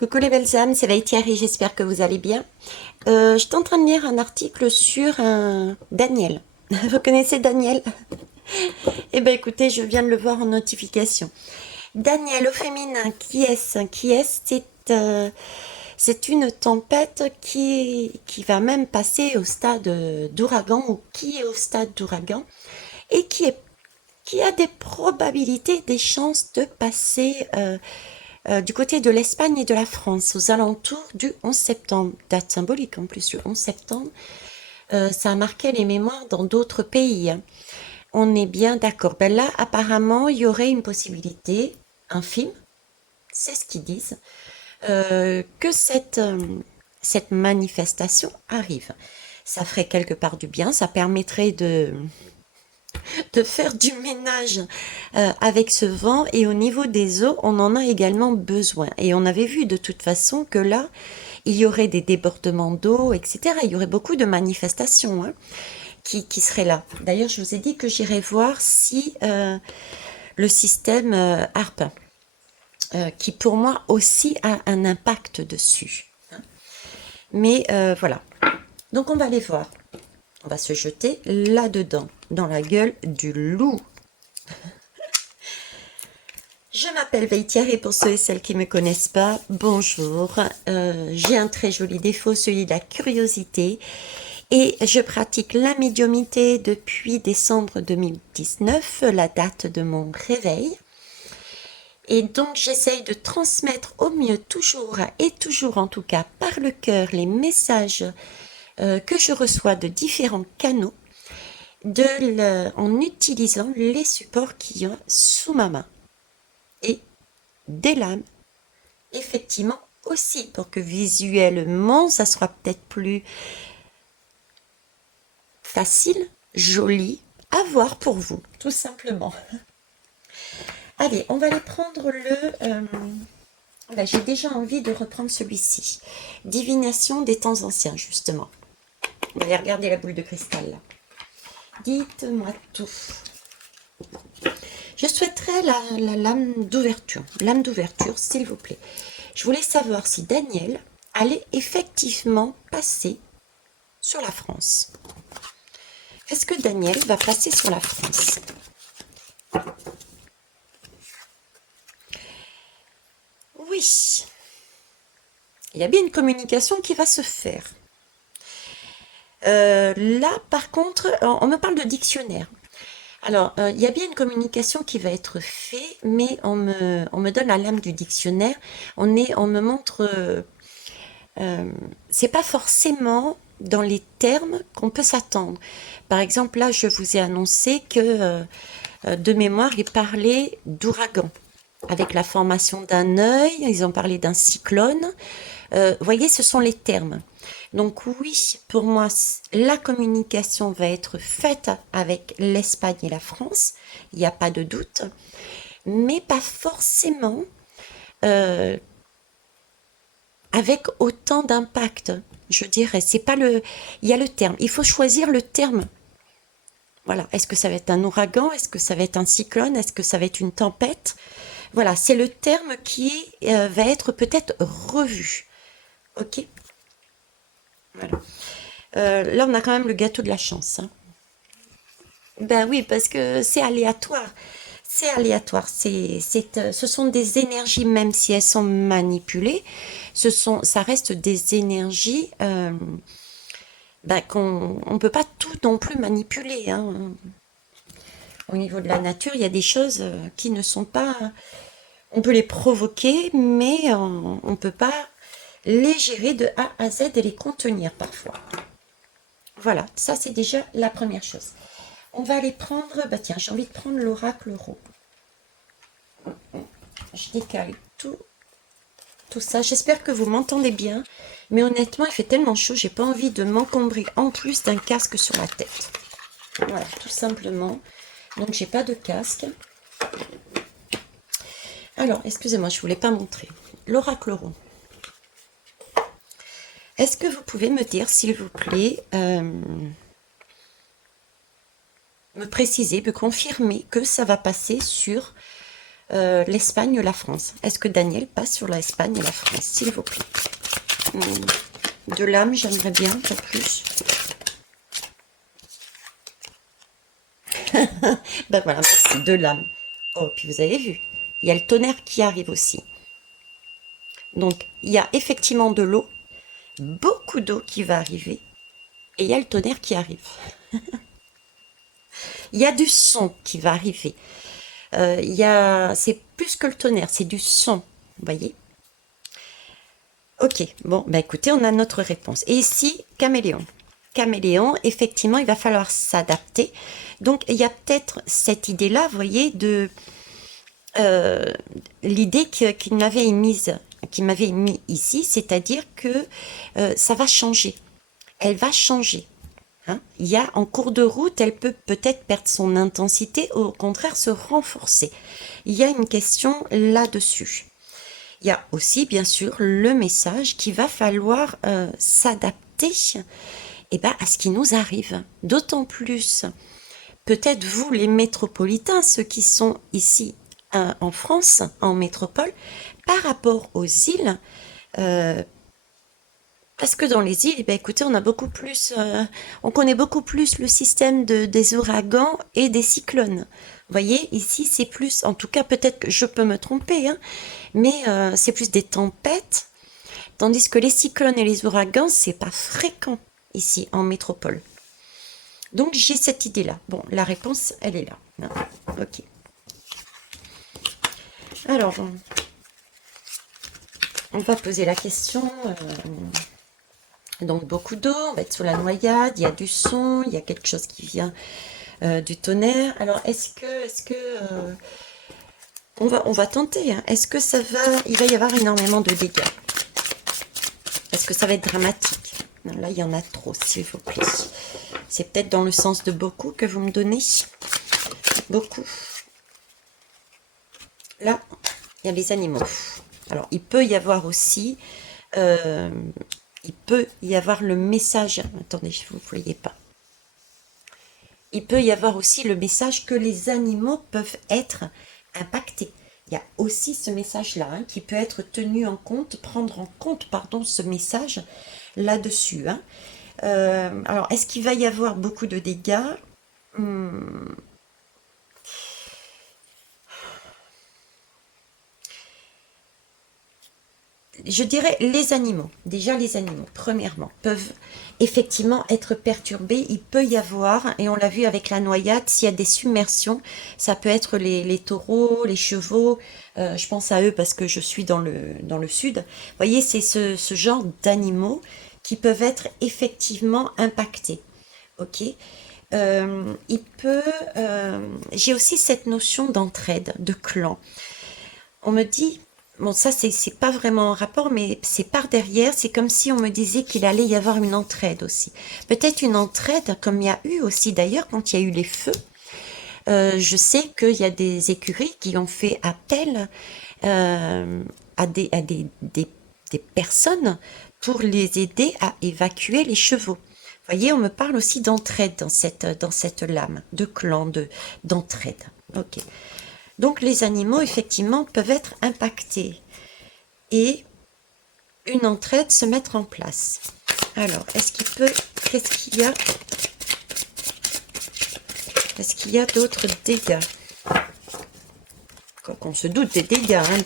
Coucou les belles âmes, c'est Thierry, j'espère que vous allez bien. Je suis en train de lire un article sur un Daniel. Vous connaissez Daniel? Eh bien écoutez, je viens de le voir en notification. Daniel au féminin, qui est-ce? Qui est-ce? C'est une tempête qui va même passer au stade d'ouragan ou qui est au stade d'ouragan et qui a des probabilités, des chances de passer du côté de l'Espagne et de la France, aux alentours du 11 septembre. Date symbolique en plus, le 11 septembre. Ça a marqué les mémoires dans d'autres pays, hein. On est bien d'accord. Ben là, apparemment, il y aurait une possibilité, un film, c'est ce qu'ils disent, que cette manifestation arrive. Ça ferait quelque part du bien, ça permettrait de faire du ménage avec ce vent et au niveau des eaux, on en a également besoin. Et on avait vu de toute façon que là, il y aurait des débordements d'eau, etc. Il y aurait beaucoup de manifestations hein, qui seraient là. D'ailleurs, je vous ai dit que j'irai voir si le système HARP, qui pour moi aussi a un impact dessus. Hein. Mais voilà. Donc on va aller voir. On va se jeter là-dedans, dans la gueule du loup. Je m'appelle Veïtière et pour ceux et celles qui ne me connaissent pas, bonjour. J'ai un très joli défaut, celui de la curiosité. Et je pratique la médiumnité depuis décembre 2019, la date de mon réveil. Et donc j'essaye de transmettre au mieux toujours, et toujours en tout cas par le cœur, les messages que je reçois de différents canaux en utilisant les supports qu'il y a sous ma main. Et des lames, effectivement aussi, pour que visuellement, ça sera peut-être plus facile, joli à voir pour vous, tout simplement. Allez, on va aller prendre j'ai déjà envie de reprendre celui-ci. Divination des temps anciens, justement. On va aller regarder la boule de cristal, là. Dites-moi tout. Je souhaiterais la lame d'ouverture. Lame d'ouverture, s'il vous plaît. Je voulais savoir si Daniel allait effectivement passer sur la France. Est-ce que Daniel va passer sur la France? Oui. Il y a bien une communication qui va se faire. Là, par contre, on me parle de dictionnaire. Alors, il y a bien une communication qui va être faite, mais on me donne la lame du dictionnaire. On me montre, c'est pas forcément dans les termes qu'on peut s'attendre. Par exemple, là, je vous ai annoncé que de mémoire, il parlait d'ouragan. Avec la formation d'un œil, ils ont parlé d'un cyclone. Vous voyez, ce sont les termes. Donc oui, pour moi, la communication va être faite avec l'Espagne et la France, il n'y a pas de doute, mais pas forcément avec autant d'impact. Je dirais, c'est pas le. Il y a le terme. Il faut choisir le terme. Voilà. Est-ce que ça va être un ouragan? Est-ce que ça va être un cyclone? Est-ce que ça va être une tempête? Voilà, c'est le terme qui va être peut-être revu. Ok? Voilà. Là, on a quand même le gâteau de la chance. Hein. Ben oui, parce que c'est aléatoire. C'est aléatoire. Ce sont des énergies, même si elles sont manipulées, ça reste des énergies qu'on ne peut pas tout non plus manipuler. Hein. Au niveau de la nature, il y a des choses qui ne sont pas. On peut les provoquer, mais on ne peut pas les gérer de A à Z et les contenir parfois. Voilà, ça c'est déjà la première chose. On va aller prendre, bah tiens, j'ai envie de prendre l'oracle rose. Je décale tout ça. J'espère que vous m'entendez bien. Mais honnêtement, il fait tellement chaud, j'ai pas envie de m'encombrer en plus d'un casque sur la tête. Voilà, tout simplement. Donc j'ai pas de casque. Alors, excusez-moi, je voulais pas montrer. L'oracle rond. Est-ce que vous pouvez me dire, s'il vous plaît, me préciser, me confirmer que ça va passer sur l'Espagne ou la France. Est-ce que Daniel passe sur l'Espagne et la France, s'il vous plaît? De l'âme, j'aimerais bien, pas plus. Ben voilà, merci, de l'âme. Oh, puis vous avez vu, il y a le tonnerre qui arrive aussi. Donc, il y a effectivement de l'eau, beaucoup d'eau qui va arriver, et il y a le tonnerre qui arrive. Il y a du son qui va arriver. C'est plus que le tonnerre, c'est du son, vous voyez? Ok, bon, bah écoutez, on a notre réponse. Et ici, caméléon. Caméléon, effectivement, il va falloir s'adapter. Donc, il y a peut-être cette idée-là, vous voyez, de l'idée qu'il m'avait émise, qu'il m'avait mis ici, c'est-à-dire que ça va changer. Elle va changer. Hein. Il y a en cours de route, elle peut peut-être perdre son intensité, ou au contraire se renforcer. Il y a une question là-dessus. Il y a aussi, bien sûr, le message qu'il va falloir s'adapter à ce qui nous arrive. D'autant plus, peut-être vous, les métropolitains, ceux qui sont ici en France, en métropole, par rapport aux îles, parce que dans les îles, écoutez, on a beaucoup plus, on connaît beaucoup plus le système des ouragans et des cyclones. Vous voyez, ici, c'est plus, en tout cas, peut-être que je peux me tromper, hein, mais c'est plus des tempêtes, tandis que les cyclones et les ouragans, c'est pas fréquent ici, en métropole. Donc, j'ai cette idée-là. Bon, la réponse, elle est là. Ok. Alors, on va poser la question. Donc, beaucoup d'eau, on va être sous la noyade, il y a du son, il y a quelque chose qui vient du tonnerre. Alors, on va tenter, hein. Est-ce que il va y avoir énormément de dégâts? Est-ce que ça va être dramatique? Non, là, il y en a trop, s'il vous plaît. C'est peut-être dans le sens de beaucoup que vous me donnez. Beaucoup. Là, il y a les animaux. Alors, il peut y avoir aussi... il peut y avoir le message... Attendez, vous ne voyez pas. Il peut y avoir aussi le message que les animaux peuvent être impactés. Il y a aussi ce message-là hein, qui peut être tenu en compte, prendre en compte, pardon, ce message là-dessus. Hein. Alors, est-ce qu'il va y avoir beaucoup de dégâts? Je dirais les animaux. Déjà, les animaux, premièrement, peuvent effectivement être perturbés. Il peut y avoir, et on l'a vu avec la noyade, s'il y a des submersions, ça peut être les taureaux, les chevaux. Je pense à eux parce que je suis dans le sud. Vous voyez, c'est ce genre d'animaux qui peuvent être effectivement impactés. Ok. J'ai aussi cette notion d'entraide, de clan. On me dit, bon ça c'est pas vraiment en rapport, mais c'est par derrière, c'est comme si on me disait qu'il allait y avoir une entraide aussi. Peut-être une entraide, comme il y a eu aussi d'ailleurs quand il y a eu les feux. Je sais qu'il y a des écuries qui ont fait appel à des personnes pour les aider à évacuer les chevaux. Vous voyez, on me parle aussi d'entraide dans cette lame, de clan, d'entraide. Ok. Donc les animaux, effectivement, peuvent être impactés et une entraide se mettre en place. Alors, qu'est-ce qu'il y a d'autres dégâts? On se doute des dégâts, hein,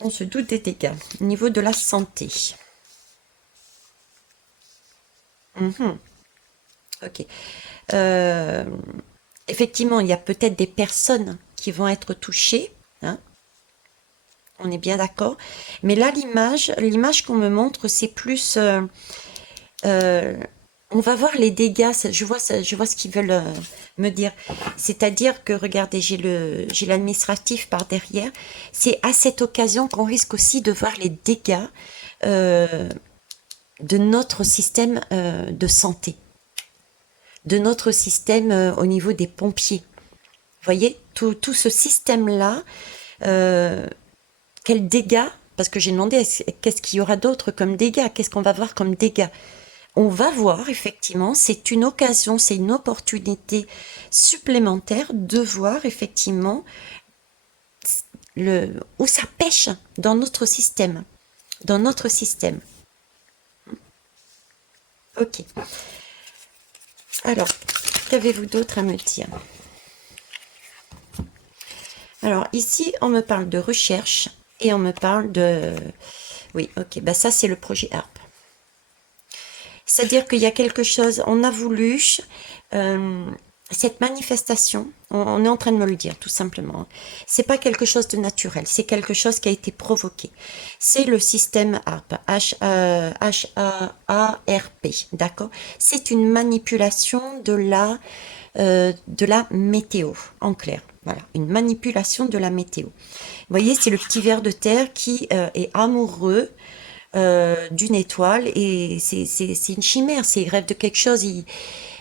on se doute des dégâts au niveau de la santé. Ok. Effectivement, il y a peut-être des personnes qui vont être touchées, hein, on est bien d'accord. Mais là, l'image qu'on me montre, c'est plus... on va voir les dégâts, je vois ce qu'ils veulent me dire. C'est-à-dire que, regardez, j'ai l'administratif par derrière. C'est à cette occasion qu'on risque aussi de voir les dégâts de notre système de santé, de notre système au niveau des pompiers. Vous voyez, tout ce système-là, quels dégâts, parce que j'ai demandé qu'est-ce qu'il y aura d'autre comme dégâts, qu'est-ce qu'on va voir comme dégâts. On va voir, effectivement, c'est une occasion, c'est une opportunité supplémentaire de voir, effectivement, où ça pêche dans notre système. Dans notre système. Ok. Alors, qu'avez-vous d'autre à me dire? Alors, ici, on me parle de recherche et on me parle de... Oui, ok, bah ça, c'est le projet ARP. C'est-à-dire qu'il y a quelque chose, on a voulu, euh, cette manifestation, on est en train de me le dire tout simplement, c'est pas quelque chose de naturel, c'est quelque chose qui a été provoqué. C'est le système HARP, H-A-A-R-P, d'accord? C'est une manipulation de la météo, en clair. Voilà, une manipulation de la météo. Vous voyez, c'est le petit ver de terre qui est amoureux d'une étoile et c'est une chimère, c'est il rêve de quelque chose,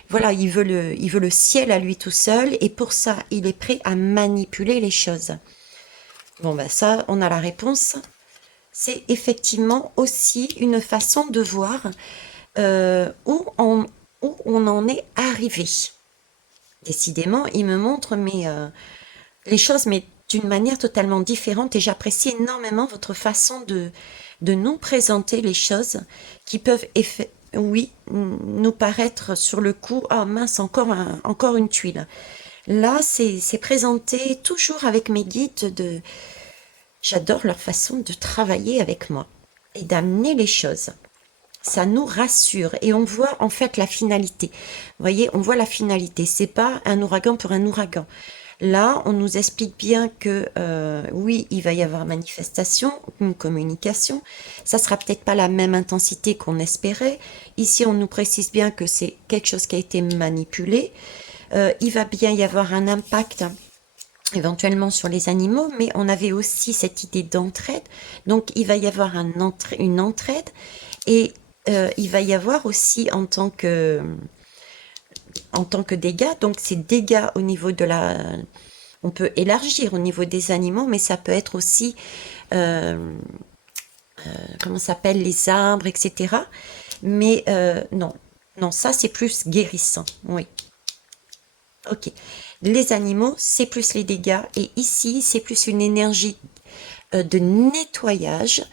voilà, il veut le ciel à lui tout seul et pour ça, il est prêt à manipuler les choses. Bon, ben ça, on a la réponse. C'est effectivement aussi une façon de voir euh, où, on, où on en est arrivé. Décidément, il me montre les choses, mais d'une manière totalement différente et j'apprécie énormément votre façon de nous présenter les choses qui peuvent, oui, nous paraître sur le coup, ah mince, encore une tuile. Là, c'est présenté toujours avec mes guides j'adore leur façon de travailler avec moi et d'amener les choses. Ça nous rassure et on voit en fait la finalité. Vous voyez, on voit la finalité. C'est pas un ouragan pour un ouragan. Là, on nous explique bien que oui, il va y avoir manifestation, une communication. Ça sera peut-être pas la même intensité qu'on espérait. Ici, on nous précise bien que c'est quelque chose qui a été manipulé. Il va bien y avoir un impact éventuellement sur les animaux, mais on avait aussi cette idée d'entraide. Donc, il va y avoir une entraide et il va y avoir aussi en tant que dégâts, donc c'est dégâts au niveau de la... On peut élargir au niveau des animaux, mais ça peut être aussi, euh, comment ça s'appelle, les arbres, etc. Mais non, non, ça c'est plus guérissant, oui. Ok. Les animaux, c'est plus les dégâts, et ici, c'est plus une énergie de nettoyage,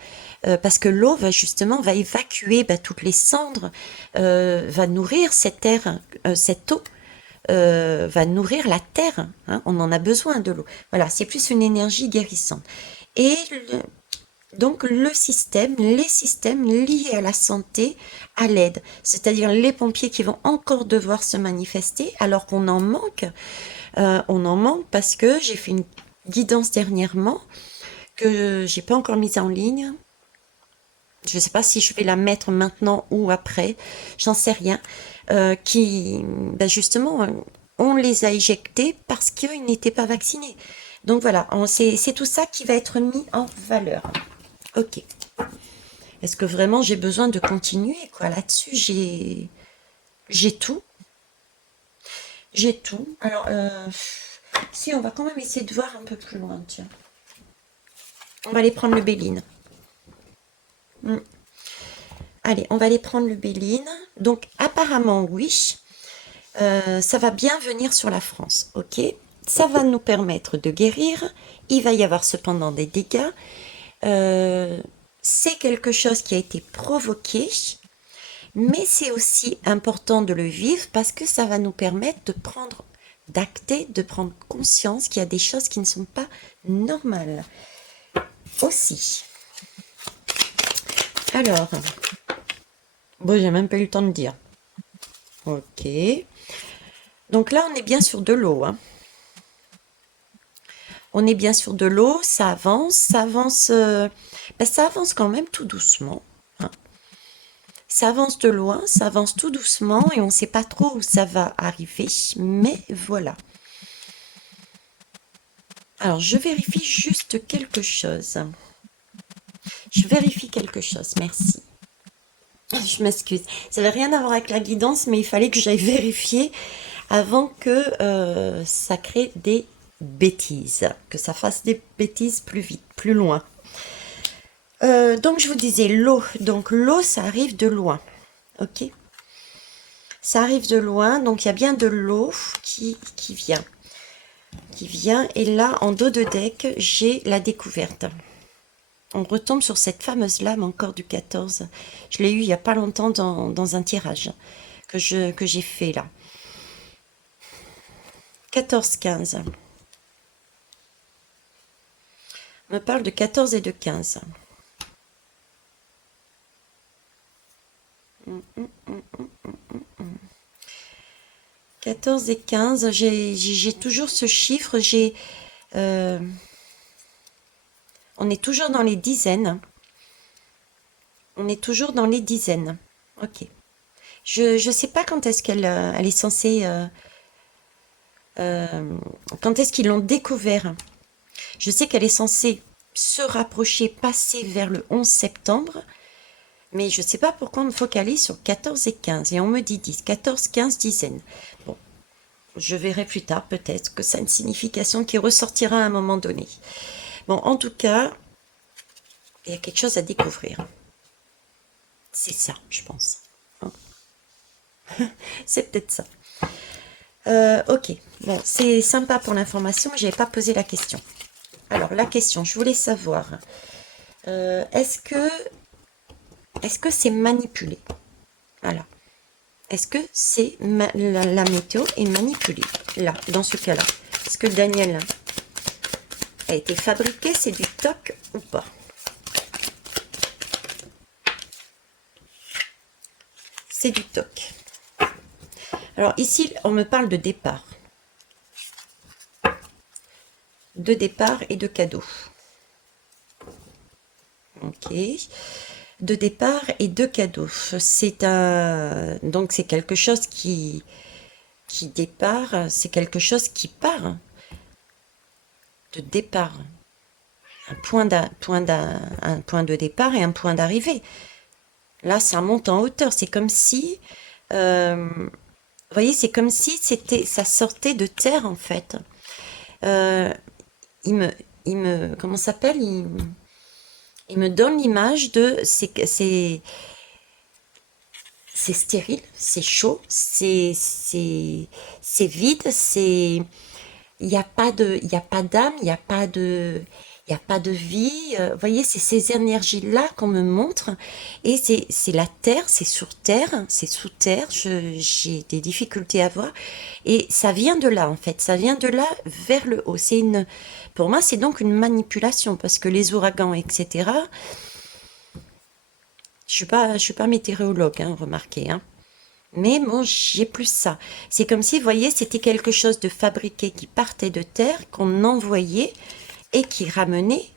parce que l'eau va justement va évacuer toutes les cendres, va nourrir cette terre, cette eau va nourrir la terre. Hein, on en a besoin de l'eau. Voilà, c'est plus une énergie guérissante. Et donc le système, les systèmes liés à la santé, à l'aide, c'est-à-dire les pompiers qui vont encore devoir se manifester alors qu'on en manque. On en manque parce que j'ai fait une guidance dernièrement que j'ai pas encore mise en ligne. Je ne sais pas si je vais la mettre maintenant ou après, j'en sais rien, qui, justement, on les a éjectés parce qu'ils n'étaient pas vaccinés. Donc voilà, c'est tout ça qui va être mis en valeur. Ok. Est-ce que vraiment j'ai besoin de continuer, quoi, là-dessus? J'ai tout. J'ai tout. Alors, si, on va quand même essayer de voir un peu plus loin, tiens. On va aller prendre le Béline. Hmm. Allez, on va aller prendre le Béline. Donc, apparemment, oui, ça va bien venir sur la France, ok? Ça va nous permettre de guérir. Il va y avoir cependant des dégâts. Euh, c'est quelque chose qui a été provoqué, mais c'est aussi important de le vivre parce que ça va nous permettre d'acter, de prendre conscience qu'il y a des choses qui ne sont pas normales. Aussi. Alors, bon, j'ai même pas eu le temps de dire. Ok. Donc là, on est bien sur de l'eau. Hein. On est bien sur de l'eau, ça avance quand même tout doucement. Hein. Ça avance de loin, ça avance tout doucement et on ne sait pas trop où ça va arriver, mais voilà. Alors, je vérifie juste quelque chose. Je vérifie quelque chose, merci. Je m'excuse. Ça n'avait rien à voir avec la guidance, mais il fallait que j'aille vérifier avant que ça crée des bêtises, que ça fasse des bêtises plus vite, plus loin. Donc je vous disais l'eau. Donc l'eau, ça arrive de loin. Ok. Ça arrive de loin, donc il y a bien de l'eau qui vient. Et là, en dos de deck, j'ai la découverte. On retombe sur cette fameuse lame encore du 14. Je l'ai eu il n'y a pas longtemps dans un tirage que j'ai fait là. 14-15. On me parle de 14 et de 15. 14 et 15, j'ai toujours ce chiffre, on est toujours dans les dizaines. On est toujours dans les dizaines. Ok. Je sais pas quand est-ce elle est censée... quand est-ce qu'ils l'ont découvert. Je sais qu'elle est censée se rapprocher, passer vers le 11 septembre. Mais je sais pas pourquoi on me focalise sur 14 et 15. Et on me dit 10. 14, 15, dizaines. Bon, je verrai plus tard peut-être que ça a une signification qui ressortira à un moment donné. Bon, en tout cas, il y a quelque chose à découvrir. C'est ça, je pense. C'est peut-être ça. Ok, bon, c'est sympa pour l'information, mais je n'avais pas posé la question. Alors, la question, je voulais savoir, est-ce que c'est manipulé? Voilà. Est-ce que c'est la météo est manipulée, là, dans ce cas-là? Est-ce que Daniel a été fabriqué, c'est du toc ou pas? C'est du toc. Alors ici, on me parle de départ. De départ et de cadeau. Ok. De départ et de cadeau. Donc c'est quelque chose qui départ, c'est quelque chose qui part. De départ. Un point de départ et un point d'arrivée. Là, ça monte en hauteur. C'est comme si... vous voyez, c'est comme si ça sortait de terre, en fait. Comment ça s'appelle? Il me donne l'image de, c'est stérile, c'est chaud, c'est vide, il n'y a pas d'âme, il n'y a pas de vie. Vous voyez, c'est ces énergies-là qu'on me montre. Et c'est la terre, c'est sur terre, c'est sous terre. J'ai des difficultés à voir. Et ça vient de là, en fait. Ça vient de là vers le haut. Pour moi, c'est donc une manipulation. Parce que les ouragans, etc. Je suis pas météorologue, hein, remarquez. Hein. Mais bon, j'ai plus ça. C'est comme si, vous voyez, c'était quelque chose de fabriqué qui partait de terre, qu'on envoyait et qui ramenait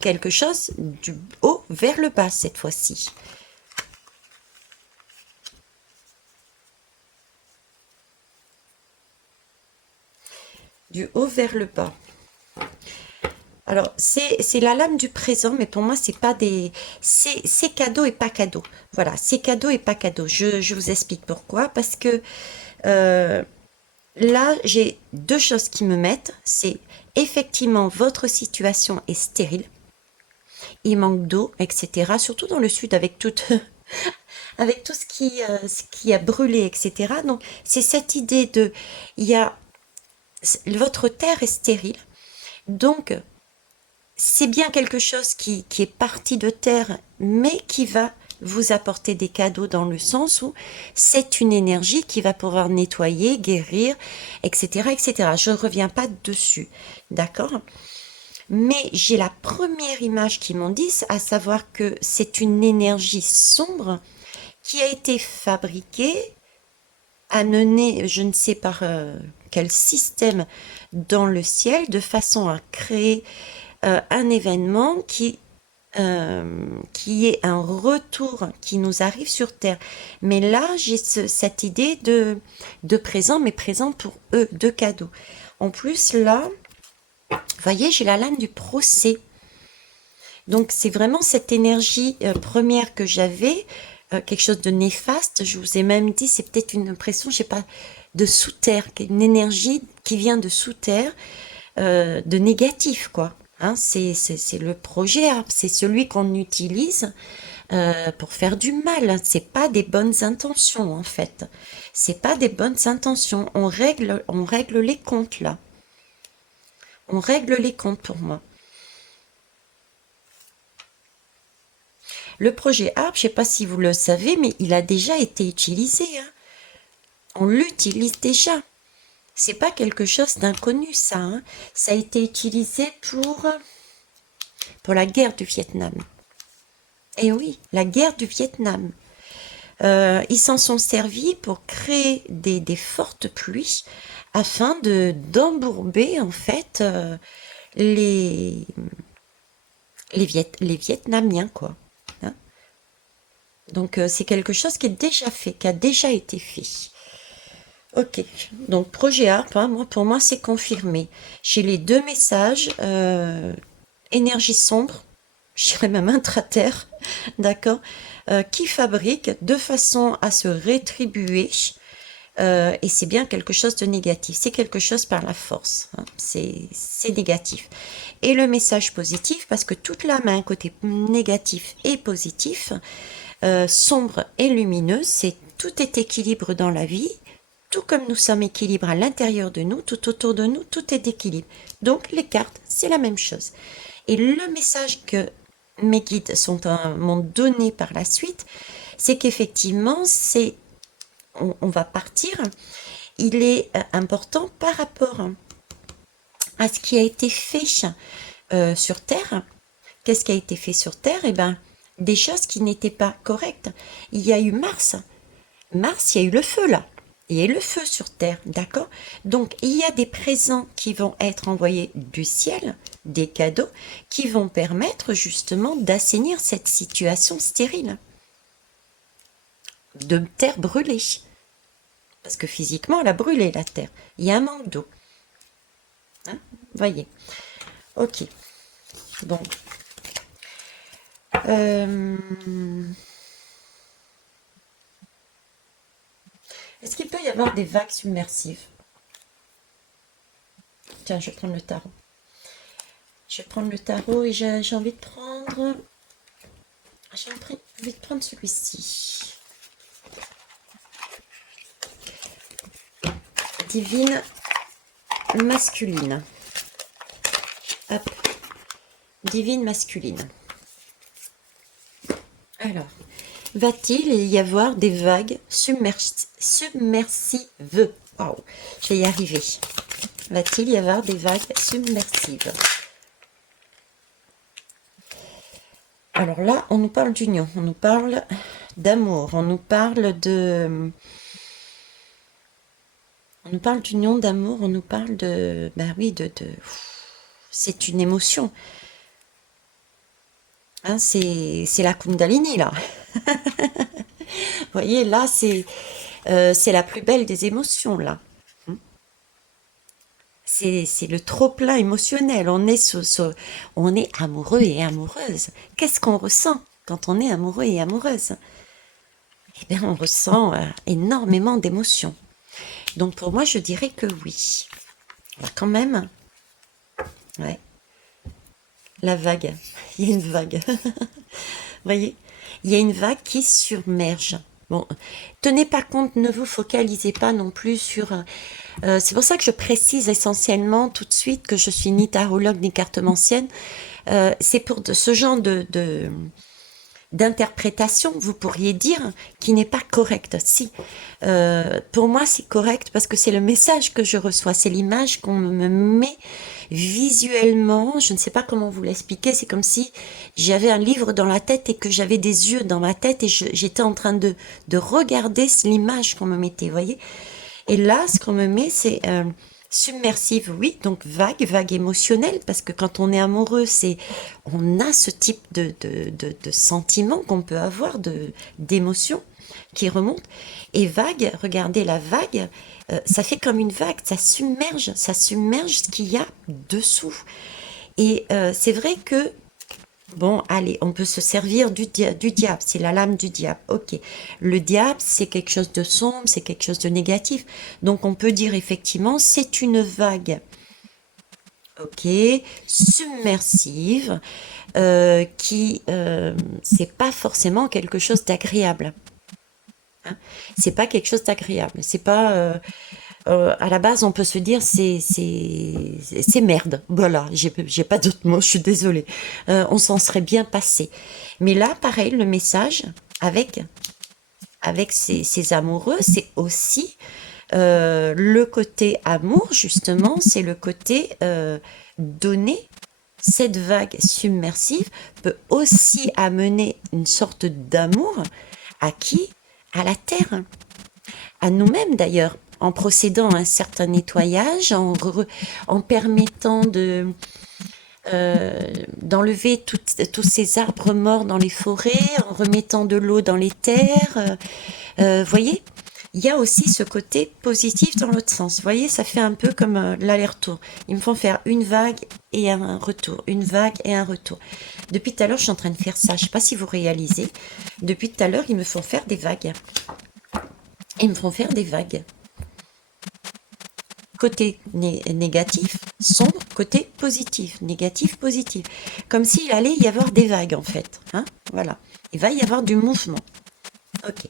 quelque chose du haut vers le bas cette fois-ci. Du haut vers le bas. Alors, c'est la lame du présent, mais pour moi, c'est pas des... C'est cadeau et pas cadeau. Voilà, c'est cadeau et pas cadeau. Je vous explique pourquoi. Parce que là, j'ai deux choses qui me mettent. C'est effectivement, votre situation est stérile. Il manque d'eau, etc. Surtout dans le sud, avec avec tout ce qui a brûlé, etc. Donc, c'est cette idée de... Votre terre est stérile. Donc, c'est bien quelque chose qui est parti de terre, mais qui va vous apporter des cadeaux dans le sens où c'est une énergie qui va pouvoir nettoyer, guérir, etc., etc. Je ne reviens pas dessus, d'accord? Mais j'ai la première image qui m'en dit, à savoir que c'est une énergie sombre qui a été fabriquée, amenée, je ne sais par quel système dans le ciel, de façon à créer un événement qui est un retour qui nous arrive sur Terre. Mais là, j'ai cette idée de présent, mais présent pour eux, de cadeau. En plus, là, vous voyez, j'ai la lame du procès. Donc, c'est vraiment cette énergie première que j'avais, quelque chose de néfaste. Je vous ai même dit, c'est peut-être une impression, je sais pas, de sous-terre, une énergie qui vient de sous-terre, de négatif, quoi. Hein, c'est le projet, hein, c'est celui qu'on utilise pour faire du mal. C'est pas des bonnes intentions, en fait. C'est pas des bonnes intentions. On règle les comptes, là. On règle les comptes pour moi. Le projet ARP, je sais pas si vous le savez, mais il a déjà été utilisé, hein. On l'utilise déjà. C'est pas quelque chose d'inconnu, ça, hein. Ça a été utilisé pour la guerre du Vietnam. Et oui, la guerre du Vietnam. Ils s'en sont servis pour créer des fortes pluies afin d'embourber en fait les, les Vietnamiens, quoi. Hein. Donc c'est quelque chose qui est déjà fait, qui a déjà été fait. Ok, donc projet ARP, hein, pour moi c'est confirmé. J'ai les deux messages, énergie sombre, je dirais même intraterre, d'accord, qui fabrique de façon à se rétribuer, et c'est bien quelque chose de négatif, c'est quelque chose par la force, hein, c'est négatif. Et le message positif, parce que toute la main, côté négatif et positif, sombre et lumineux, c'est tout est équilibre dans la vie, tout comme nous sommes équilibrés à l'intérieur de nous, tout autour de nous, tout est équilibre. Donc les cartes, c'est la même chose. Et le message que mes guides m'ont donné par la suite, c'est qu'effectivement, on va partir. Il est important par rapport à ce qui a été fait sur Terre. Qu'est-ce qui a été fait sur Terre? Eh bien, des choses qui n'étaient pas correctes. Il y a eu Mars. Mars, il y a eu le feu là. Il y a eu le feu sur Terre, d'accord? Donc, il y a des présents qui vont être envoyés du ciel, des cadeaux, qui vont permettre justement d'assainir cette situation stérile. De terre brûlée. Parce que physiquement, elle a brûlé la terre. Il y a un manque d'eau. Hein? Voyez. Ok. Bon. Est-ce qu'il peut y avoir des vagues submersives? Tiens, je vais prendre le tarot. Je vais prendre le tarot et j'ai envie de prendre... J'ai envie de prendre celui-ci. Divine masculine. Hop. Divine masculine. Alors, va-t-il y avoir des vagues submersives? Waouh, je vais y arriver. Va-t-il y avoir des vagues submersives? Alors là, on nous parle d'union, on nous parle d'amour, on nous parle de... On nous parle d'union, d'amour, on nous parle de... Ben oui, c'est une émotion. Hein, c'est la Kundalini, là. Vous voyez, là, c'est la plus belle des émotions, là. C'est le trop-plein émotionnel. On est amoureux et amoureuse. Qu'est-ce qu'on ressent quand on est amoureux et amoureuse? Eh bien, on ressent énormément d'émotions. Donc, pour moi, je dirais que oui. Alors, quand même, ouais, la vague. Il y a une vague. Vous voyez? Il y a une vague qui submerge. Bon, tenez pas compte, ne vous focalisez pas non plus sur... c'est pour ça que je précise essentiellement tout de suite que je suis ni tarologue ni cartomancienne. C'est pour ce genre d'interprétation, vous pourriez dire, qui n'est pas correcte. Si, pour moi, c'est correct parce que c'est le message que je reçois, c'est l'image qu'on me met visuellement. Je ne sais pas comment vous l'expliquer. C'est comme si j'avais un livre dans la tête et que j'avais des yeux dans ma tête et j'étais en train de regarder l'image qu'on me mettait, vous voyez. Et là, ce qu'on me met, c'est submersive, oui, donc vague émotionnelle, parce que quand on est amoureux, on a ce type de sentiment qu'on peut avoir, d'émotion qui remonte. Et vague, regardez la vague, ça fait comme une vague, ça submerge ce qu'il y a dessous. Et c'est vrai que bon, allez, on peut se servir du diable, c'est la lame du diable, ok. Le diable, c'est quelque chose de sombre, c'est quelque chose de négatif. Donc on peut dire effectivement, c'est une vague ok, submersive, qui c'est pas forcément quelque chose d'agréable. Hein. C'est pas quelque chose d'agréable. C'est pas à la base, on peut se dire c'est merde. Voilà, j'ai pas d'autre mot. Je suis désolée. On s'en serait bien passé. Mais là, pareil, le message avec ces amoureux, c'est aussi le côté amour, justement, c'est le côté donner. Cette vague submersive peut aussi amener une sorte d'amour à qui? À la Terre, à nous-mêmes d'ailleurs, en procédant à un certain nettoyage, en permettant d'enlever tous ces arbres morts dans les forêts, en remettant de l'eau dans les terres. Voyez, il y a aussi ce côté positif dans l'autre sens. Vous voyez, ça fait un peu comme l'aller-retour. Ils me font faire une vague et un retour, une vague et un retour. Depuis tout à l'heure, je suis en train de faire ça. Je ne sais pas si vous réalisez. Depuis tout à l'heure, ils me font faire des vagues. Ils me font faire des vagues. Côté négatif, sombre, côté positif, négatif, positif. Comme s'il allait y avoir des vagues, en fait. Hein, voilà. Il va y avoir du mouvement. Ok.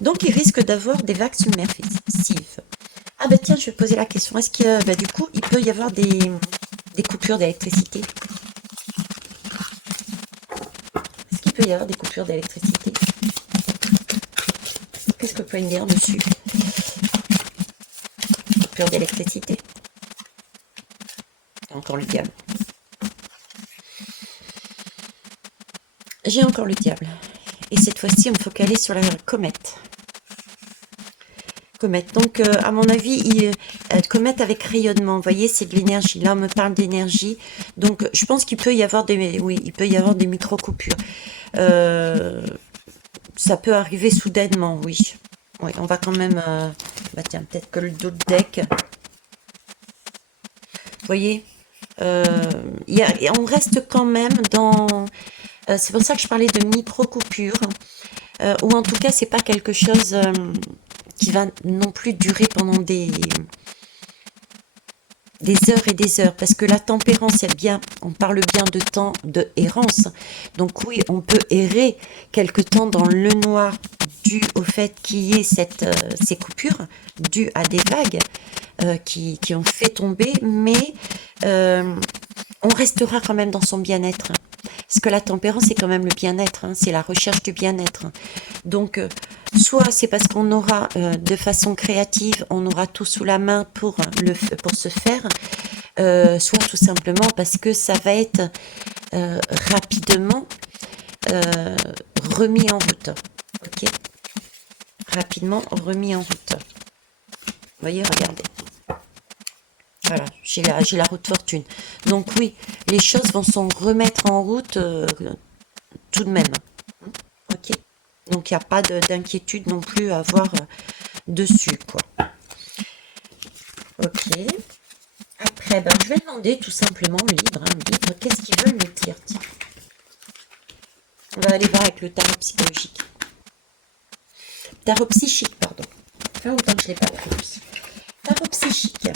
Donc, il risque d'avoir des vagues submersives. Ah bah tiens, je vais poser la question. Est-ce que, bah, du coup, il peut y avoir des coupures d'électricité? Est-ce qu'il peut y avoir des coupures d'électricité? Qu'est-ce que vous pouvez me dire dessus? Coupure d'électricité? Encore le diable. J'ai encore le diable. Et cette fois-ci, on me focalise sur la comète. Comète. Donc, à mon avis, comète avec rayonnement. Vous voyez, c'est de l'énergie. Là, on me parle d'énergie. Donc, je pense qu'il peut y avoir il peut y avoir des micro-coupures. Ça peut arriver soudainement, oui. Oui, on va quand même... bah tiens, peut-être que le dos de deck... Vous voyez, on reste quand même dans... c'est pour ça que je parlais de micro-coupures. Ou en tout cas, c'est pas quelque chose qui va non plus durer pendant des heures et des heures, parce que la tempérance est bien, on parle bien de temps de errance, donc oui, on peut errer quelque temps dans le noir dû au fait qu'il y ait ces coupures, dues à des vagues qui ont fait tomber, mais on restera quand même dans son bien-être. Parce que la tempérance, c'est quand même le bien-être, hein, c'est la recherche du bien-être. Donc, soit c'est parce qu'on aura, de façon créative, on aura tout sous la main pour se faire, soit tout simplement parce que ça va être rapidement remis en route. Ok, rapidement remis en route. Vous voyez, regardez. Voilà, j'ai la route fortune. Donc oui, les choses vont s'en remettre en route tout de même. Ok. Donc il n'y a pas d'inquiétude non plus à avoir dessus, quoi. Ok. Après, ben, je vais demander tout simplement au livre, qu'est-ce qu'ils veulent me dire. Tiens. On va aller voir avec le tarot psychologique. Tarot psychique, pardon. Ça fait longtemps que je ne l'ai pas pris. Tarot psychique.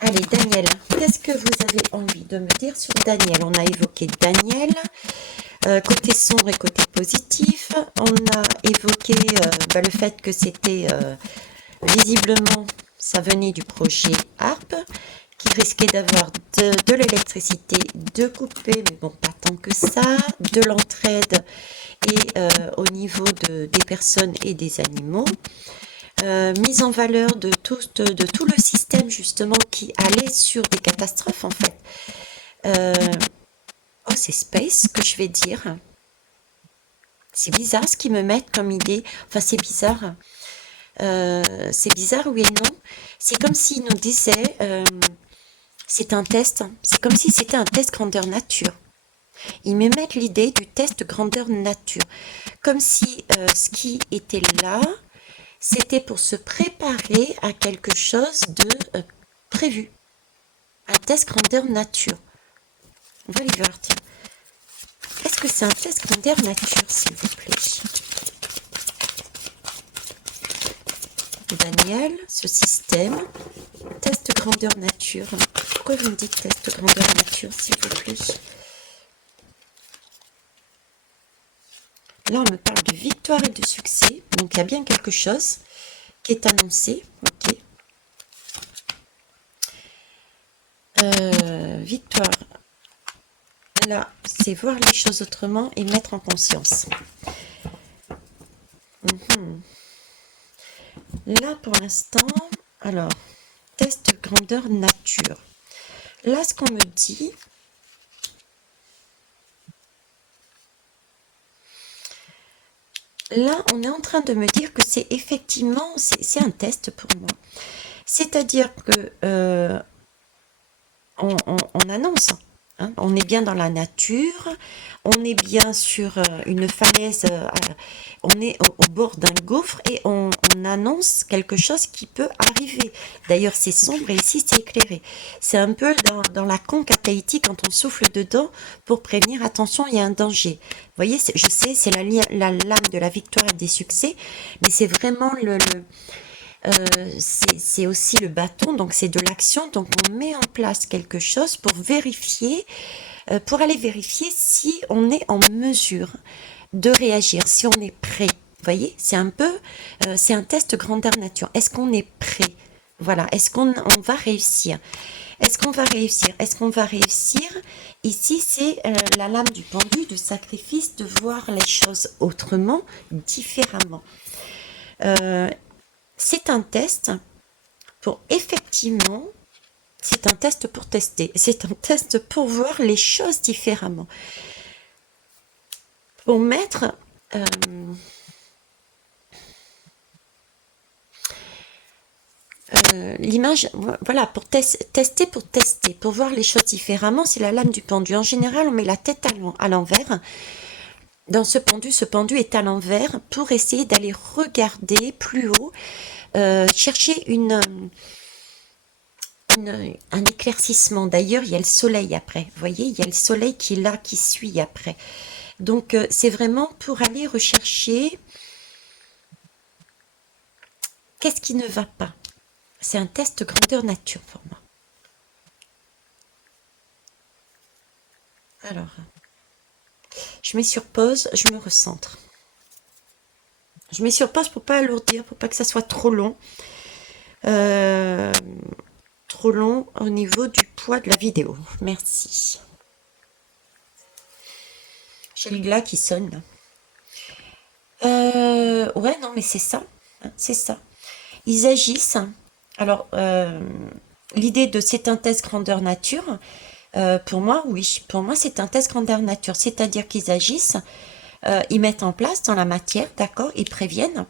Allez, Daniel, qu'est-ce que vous avez envie de me dire sur Daniel? On a évoqué Daniel, côté sombre et côté positif. On a évoqué le fait que c'était visiblement, ça venait du projet ARP, qui risquait d'avoir de l'électricité, de couper, mais bon, pas tant que ça, de l'entraide et au niveau des personnes et des animaux. Mise en valeur de tout le système justement qui allait sur des catastrophes en fait. Oh, c'est Space que je vais dire. C'est bizarre ce qu'ils me mettent comme idée. Enfin, c'est bizarre. C'est bizarre, oui et non. C'est comme s'ils nous disaient, c'est un test. C'est comme si c'était un test grandeur nature. Ils me mettent l'idée du test grandeur nature. Comme si ce qui était là, c'était pour se préparer à quelque chose de prévu. Un test grandeur nature. On va aller voir, tiens. Est-ce que c'est un test grandeur nature, s'il vous plaît? Daniel, ce système, test grandeur nature. pourquoi vous me dites test grandeur nature, s'il vous plaît? Là, on me parle de victoire et de succès. Donc, il y a bien quelque chose qui est annoncé. Ok. Victoire. Là, c'est voir les choses autrement et mettre en conscience. Là, pour l'instant, alors, test grandeur nature. Là, ce qu'on me dit... Là, on est en train de me dire que c'est effectivement, c'est un test pour moi. C'est-à-dire que on annonce, hein, on est bien dans la nature, on est bien sur une falaise, on est au bord d'un gouffre et on annonce quelque chose qui peut arriver. D'ailleurs, c'est sombre et ici, c'est éclairé. C'est un peu dans la conque à Tahiti quand on souffle dedans pour prévenir, attention, il y a un danger. Vous voyez, je sais, c'est la lame de la victoire et des succès, mais c'est vraiment c'est aussi le bâton, donc c'est de l'action, donc on met en place quelque chose pour vérifier, pour aller vérifier si on est en mesure de réagir, si on est prêt. Vous voyez, c'est un peu, c'est un test grandeur nature. Est-ce qu'on est prêt? Voilà, est-ce qu'on va réussir? Est-ce qu'on va réussir? Est-ce qu'on va réussir? Ici, c'est la lame du pendu, de sacrifice, de voir les choses autrement, différemment. C'est un test pour effectivement, c'est un test pour tester, c'est un test pour voir les choses différemment. Pour mettre l'image, voilà, pour tester, pour voir les choses différemment, c'est la lame du pendu. En général, on met la tête à l'envers. Dans ce pendu est à l'envers pour essayer d'aller regarder plus haut, chercher un éclaircissement. D'ailleurs, il y a le soleil après. Vous voyez, il y a le soleil qui est là, qui suit après. Donc, c'est vraiment pour aller rechercher qu'est-ce qui ne va pas. C'est un test grandeur nature pour moi. Alors, je mets sur pause, je me recentre. Je mets sur pause pour pas alourdir, pour pas que ça soit trop long. Trop long au niveau du poids de la vidéo. Merci. J'ai le glas qui sonne là. Ouais, non, mais c'est ça. Hein, c'est ça. Ils agissent. Alors, l'idée de c'est un test grandeur nature, pour moi, oui. Pour moi, c'est un test grandeur nature. C'est-à-dire qu'ils agissent, ils mettent en place dans la matière, d'accord, ils préviennent.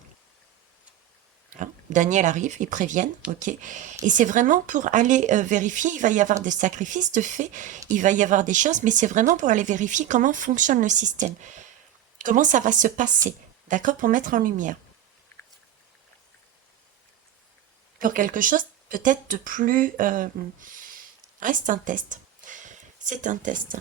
Hein, Daniel arrive, ils préviennent, ok. Et c'est vraiment pour aller vérifier, il va y avoir des sacrifices de fait, il va y avoir des choses, mais c'est vraiment pour aller vérifier comment fonctionne le système, comment ça va se passer, d'accord, pour mettre en lumière. Pour quelque chose peut-être de plus... Ouais, c'est un test. C'est un test.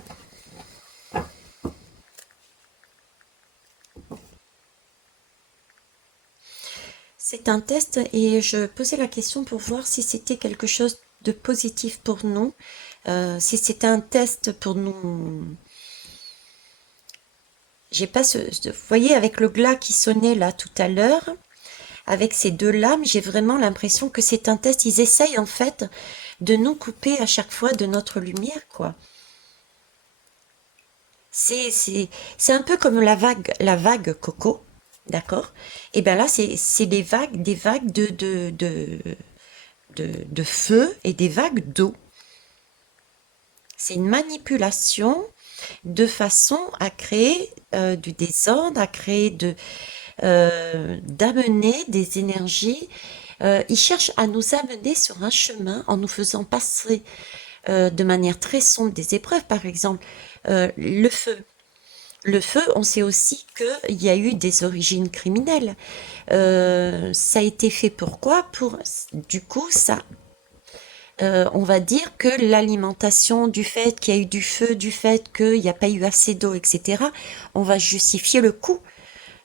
C'est un test et je posais la question pour voir si c'était quelque chose de positif pour nous, si c'était un test pour nous. J'ai pas vous voyez, avec le glas qui sonnait là tout à l'heure, avec ces deux lames, j'ai vraiment l'impression que c'est un test. Ils essayent en fait de nous couper à chaque fois de notre lumière, quoi. C'est un peu comme la vague Coco, d'accord? Et bien là, c'est des vagues de feu et des vagues d'eau. C'est une manipulation de façon à créer du désordre, à créer d'amener des énergies. Ils cherchent à nous amener sur un chemin en nous faisant passer de manière très sombre des épreuves, par exemple le feu. Le feu, on sait aussi qu'il y a eu des origines criminelles. Ça a été fait pourquoi? Du coup, ça, on va dire que l'alimentation, du fait qu'il y a eu du feu, du fait qu'il n'y a pas eu assez d'eau, etc., on va justifier le coût,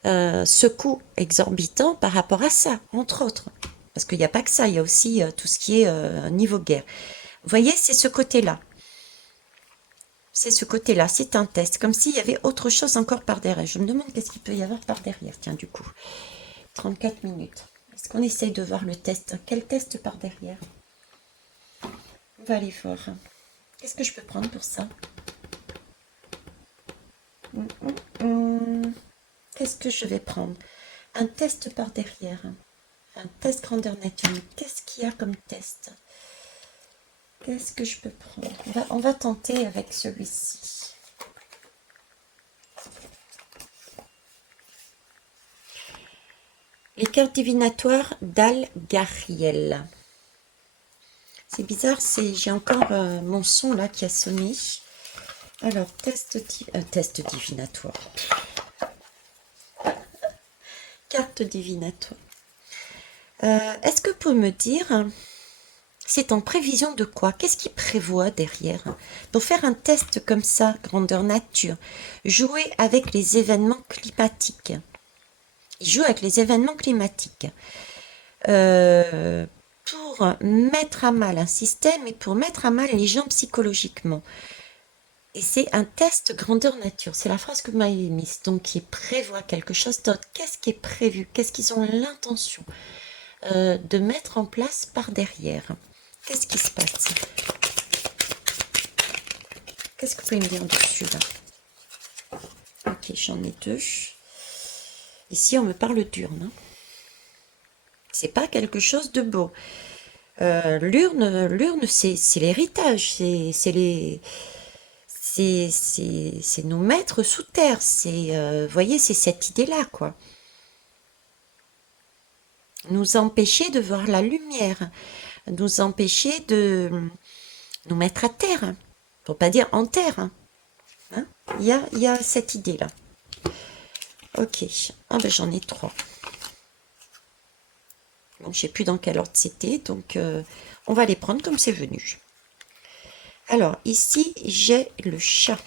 ce coût exorbitant par rapport à ça, entre autres. Parce qu'il n'y a pas que ça, il y a aussi tout ce qui est niveau guerre. Vous voyez, c'est ce côté-là. C'est ce côté-là, c'est un test, comme s'il y avait autre chose encore par derrière. Je me demande qu'est-ce qu'il peut y avoir par derrière, tiens, du coup. 34 minutes. Est-ce qu'on essaye de voir le test? Quel test par derrière? On va aller voir. Qu'est-ce que je peux prendre pour ça? Qu'est-ce que je vais prendre? Un test par derrière. Un test grandeur nature. Qu'est-ce qu'il y a comme test? Qu'est-ce que je peux prendre? On va tenter avec celui-ci. Les cartes divinatoires d'Algariel. C'est bizarre, j'ai encore mon son là qui a sonné. Alors, test divinatoire. Carte divinatoire. Est-ce que vous pouvez me dire, c'est en prévision de quoi? Qu'est-ce qui prévoit derrière? Pour faire un test comme ça, grandeur nature, jouer avec les événements climatiques. Il joue avec les événements climatiques. Pour mettre à mal un système et pour mettre à mal les gens psychologiquement. Et c'est un test grandeur nature. C'est la phrase que vous m'avez mise. Donc, qui prévoit quelque chose d'autre. Qu'est-ce qui est prévu? Qu'est-ce qu'ils ont l'intention de mettre en place par derrière? Qu'est-ce qui se passe? Qu'est-ce que vous pouvez me dire dessus là? Ok, j'en ai deux. Ici, on me parle d'urne. Hein. C'est pas quelque chose de beau. L'urne, c'est l'héritage. C'est nous mettre sous terre. Vous voyez, c'est cette idée-là, quoi. Nous empêcher de voir la lumière. Nous empêcher de nous mettre à terre. Pour pas dire en terre. Hein. Il y a cette idée-là. Ok. Ah ben j'en ai 3. Donc je sais plus dans quel ordre c'était. Donc on va les prendre comme c'est venu. Alors ici j'ai le chat.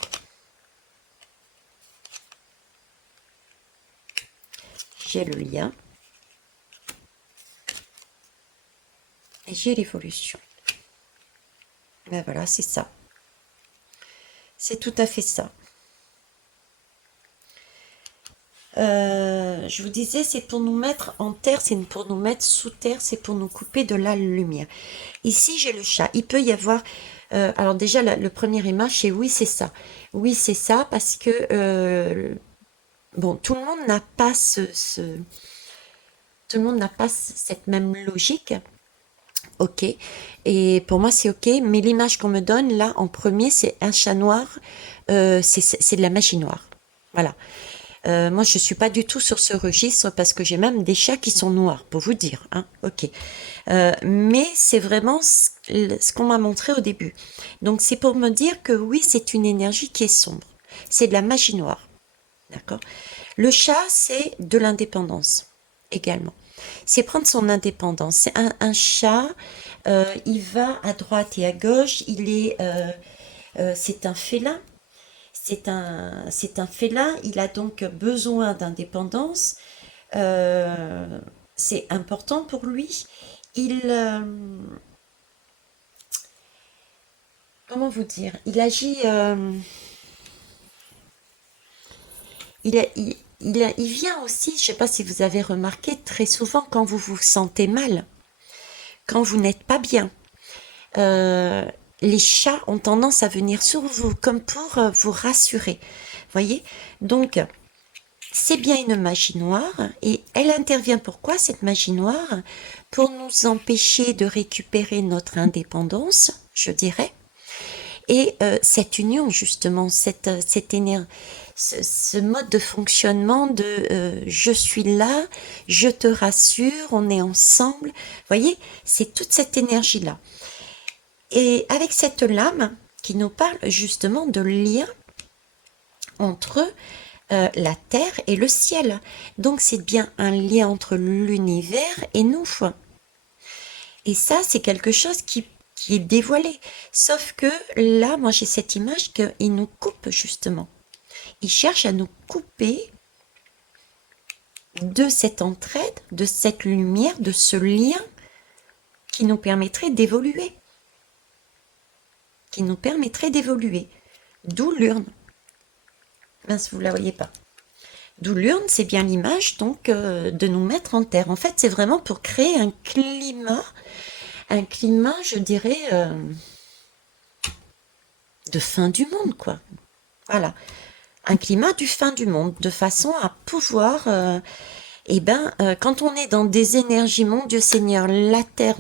J'ai le lien. Et j'ai l'évolution. Ben voilà, c'est ça. C'est tout à fait ça. Je vous disais, c'est pour nous mettre en terre, c'est pour nous mettre sous terre, c'est pour nous couper de la lumière. Ici, j'ai le chat. Il peut y avoir... alors déjà, le premier image, c'est oui, c'est ça. Oui, c'est ça, parce que... bon, tout le monde n'a pas tout le monde n'a pas cette même logique. Ok. Et pour moi, c'est ok. Mais l'image qu'on me donne, là, en premier, c'est un chat noir. C'est de la magie noire. Voilà. Moi, je suis pas du tout sur ce registre parce que j'ai même des chats qui sont noirs, pour vous dire. Hein, ok. Mais c'est vraiment ce qu'on m'a montré au début. Donc, c'est pour me dire que oui, c'est une énergie qui est sombre. C'est de la magie noire. D'accord. Le chat, c'est de l'indépendance également. C'est prendre son indépendance. C'est un chat, il va à droite et à gauche. C'est un félin. C'est un félin, il a donc besoin d'indépendance. C'est important pour lui. Comment vous dire? Il agit. Il vient aussi, je ne sais pas si vous avez remarqué, très souvent quand vous vous sentez mal, quand vous n'êtes pas bien. Les chats ont tendance à venir sur vous comme pour vous rassurer. Voyez? Donc, c'est bien une magie noire et elle intervient pourquoi cette magie noire? Pour nous empêcher de récupérer notre indépendance, je dirais. Et cette union justement, cette énergie, ce mode de fonctionnement de je suis là, je te rassure, on est ensemble. Vous voyez, c'est toute cette énergie-là. Et avec cette lame qui nous parle justement de lien entre la terre et le ciel. Donc c'est bien un lien entre l'univers et nous. Et ça, c'est quelque chose qui est dévoilé. Sauf que là, moi j'ai cette image qu'il nous coupe justement. Il cherche à nous couper de cette entraide, de cette lumière, de ce lien qui nous permettrait d'évoluer. qui nous permettrait d'évoluer. D'où l'urne. Mince, vous ne la voyez pas. D'où l'urne, c'est bien l'image donc de nous mettre en terre. En fait, c'est vraiment pour créer un climat, je dirais, de fin du monde, quoi. Voilà, un climat du fin du monde, de façon à pouvoir, quand on est dans des énergies, mon Dieu Seigneur, la Terre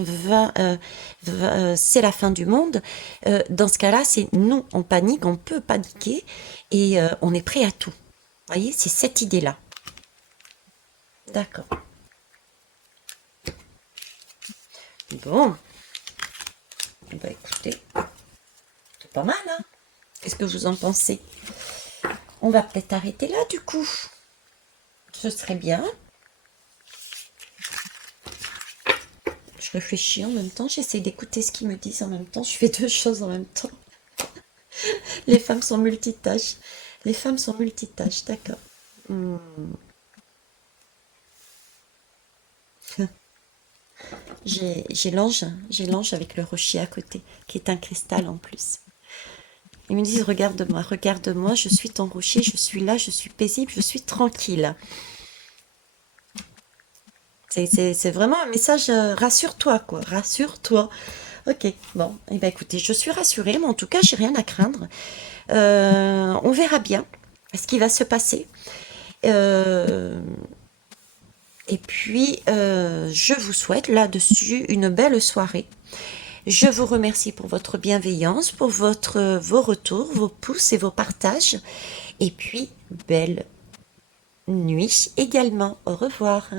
c'est la fin du monde. Dans ce cas-là, c'est nous, on panique, on peut paniquer et on est prêt à tout. Vous voyez, c'est cette idée-là. D'accord. Bon, bah écoutez, c'est pas mal, hein? Qu'est-ce que vous en pensez? On va peut-être arrêter là, du coup. Ce serait bien. Je réfléchis en même temps, j'essaie d'écouter ce qu'ils me disent en même temps. Je fais deux choses en même temps. Les femmes sont multitâches. Les femmes sont multitâches, d'accord. Hmm. J'ai l'ange avec le rocher à côté, qui est un cristal en plus. Ils me disent, regarde-moi, je suis ton rocher, je suis là, je suis paisible, je suis tranquille. C'est vraiment un message, rassure-toi, quoi, rassure-toi. Ok, bon, eh ben écoutez, je suis rassurée, mais en tout cas, j'ai rien à craindre. On verra bien ce qui va se passer. Euh, et puis, je vous souhaite là-dessus une belle soirée. Je vous remercie pour votre bienveillance, pour vos retours, vos pouces et vos partages. Et puis, belle nuit également. Au revoir.